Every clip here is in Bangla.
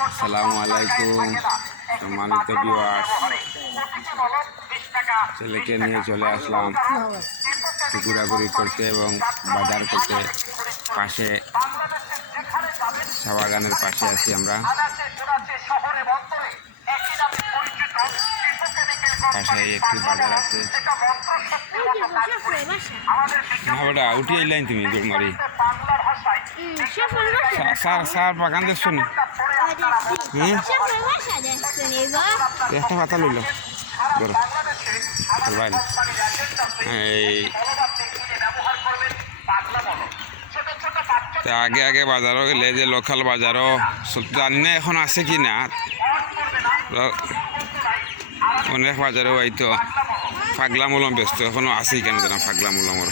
আসসালামু আলাইকুম সম্মানিত বিওয়ার্স ছেলেকে নিয়ে চলে আসলাম ঘোরাঘুরি করতে এবং বাজার করতে। পাশে সাবাগানের পাশে আছি আমরা। পাশে একটি বাজার আছে। না বেটা উঠি এলাইন তুমি গুড়মারি সার সার বাগান দেখছ নি? একটা পাতা লইল ধরো বাইরে এই তা আগে আগে বাজারও গেলে যে লোকাল বাজারও জানি না এখন আছে কি না অনেক বাজারেও হয়তো পাগলা মলম ব্যস্ত এখনও আছেই কেন জানা পাগলা মলমর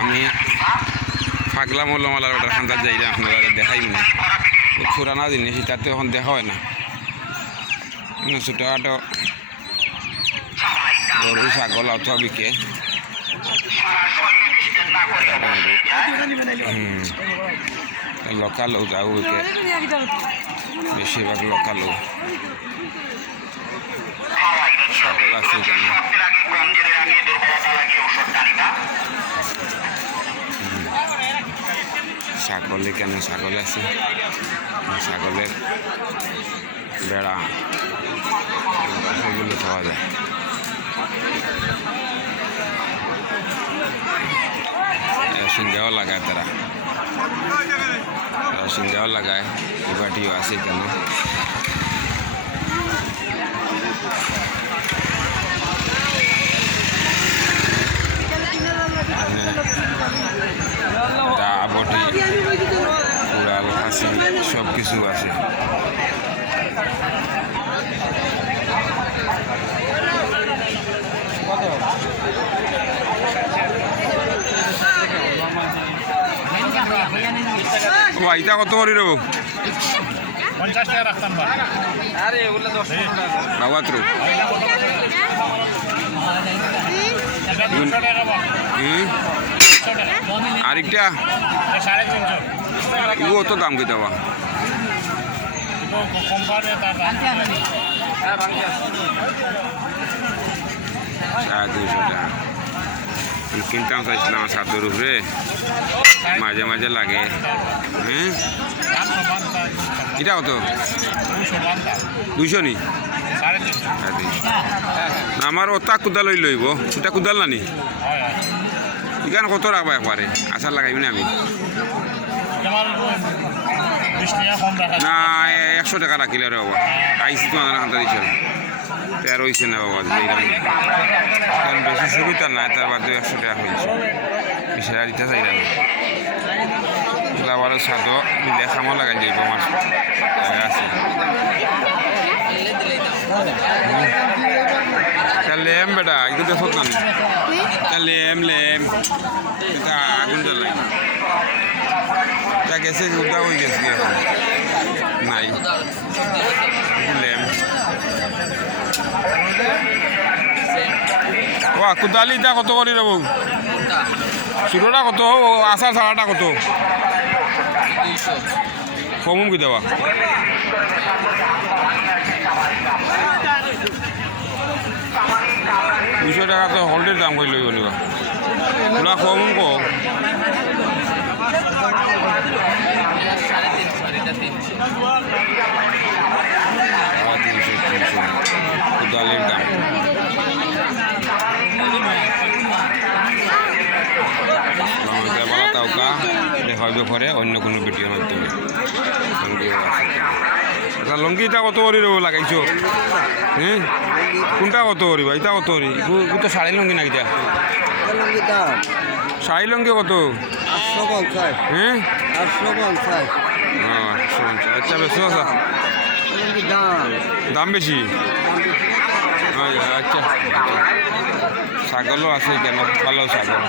আমি পাগলা মলমালার ওটার খান্দার যাই না আপনারা দেখাই না। পুরানা জিনিস তাতে এখন দেখা হয় না। মানে ছোটোখাটো গরু, ছাগল, অথবা বিকে। লোকাল যাও বিকে। বেশিরভাগ লোকাল ছাগল আছে ছাগল এখানে ছাগল আছে? ছাগলের বেড়া সেগুলো পাওয়া যায়। সিংহাও লাগায় তারা। তারা সিংহাও লাগায় এবারটিও আছে এখানে আছে সব কিছু আছে। ও কত করে দেবো পঞ্চাশ টাকা রাখতাম বা হুম? দুশো টাকা। আরেকটা? সাড়ে তিনশো। ও দাম কে দেওয়া? দুশো টাকা। কিনতাম চাইছিলাম সাতের উপরে। মাঝে মাঝে লাগে। হ্যাঁ? এটা কত? দুইশো নি। না, আমার ওটা কুদাল লই লইব ওটা কুদাল নানি হয় হয়। এখানে কত রাখবা একবারে? আশার লাগাইবি না আমি? না একশো টাকা রাখিলে রে বাবা। আইসি তোমার হাতে দিছ। তেরো হয়েছে না বাবা কারণ বেশি সুবিধা নাই, তার বাদে একশো টাকা হয়েছে বিশাল দিতে চাই না। আবার সাদো মিলে খামো লাগাই যাইব আমার জায়গা আছে তা লেম বেটা এগুলো দেখো না তা লেম লেম এটা আগুন জ্বালাই তা গেছে উদা হয়ে গেছে নাই। ও কুদালিটা কত করে দেবো চুরোটা কত? ও, আচার ছাড়াটা কত? কমুন কি দেওয়া দুশো টাকা তো হলডের দাম করে লইব নিবা কমুন কম আর তিনশো তিনশো কুদালির দাম পরে অন্য কোনো ভিডিওর মাধ্যমে আচ্ছা লঙ্গিটা কত করি রব লাগাইছো? হ্যাঁ কোনটা কত করিবা এটা কত করি? তো শাড়ি লঙ্গি না দাম। শাড়ি লঙ্গি কত? হ্যাঁ। আচ্ছা বেশি আচ্ছা। দাম। দাম। বেশি আচ্ছা। ছাগলও আছে কেন ভালো ছাগল।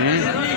Mm-hmm.